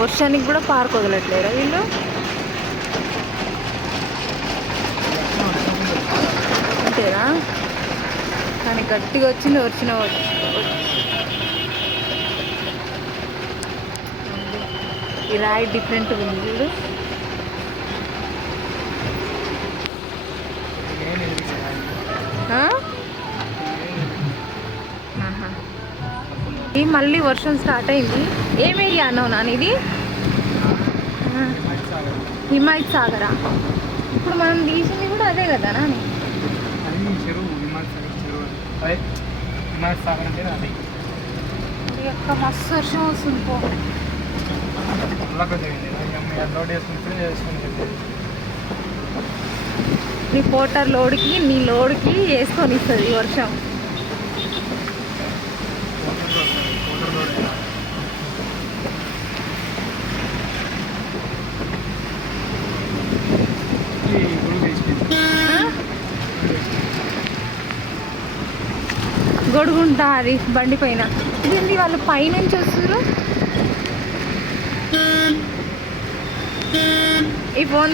వర్షానికి కూడా పార్క్ వదలట్లేరా వీళ్ళు? అంతేనా? కానీ గట్టిగా వచ్చింది ఈ రాయి డిఫరెంట్ ఉంది చూడు. ఈ మళ్ళీ వర్షం స్టార్ట్ అయింది. ఏం ఏరియా అన్నావు నాన్న ఇది? హిమాయత్ సాగరా? ఇప్పుడు మనం తీసింది కూడా అదే కదా నాని? మస్తు వర్షం వస్తుంది పో. నీ పోటర్ లోడ్కి నీ లోడ్కి వేసుకొని ఇస్తుంది ఈ వర్షం. గొడుగుంటా అది బండి పైన. ఇదేంటి వాళ్ళు పైనుంచి వస్తారు? ఈ ఫోన్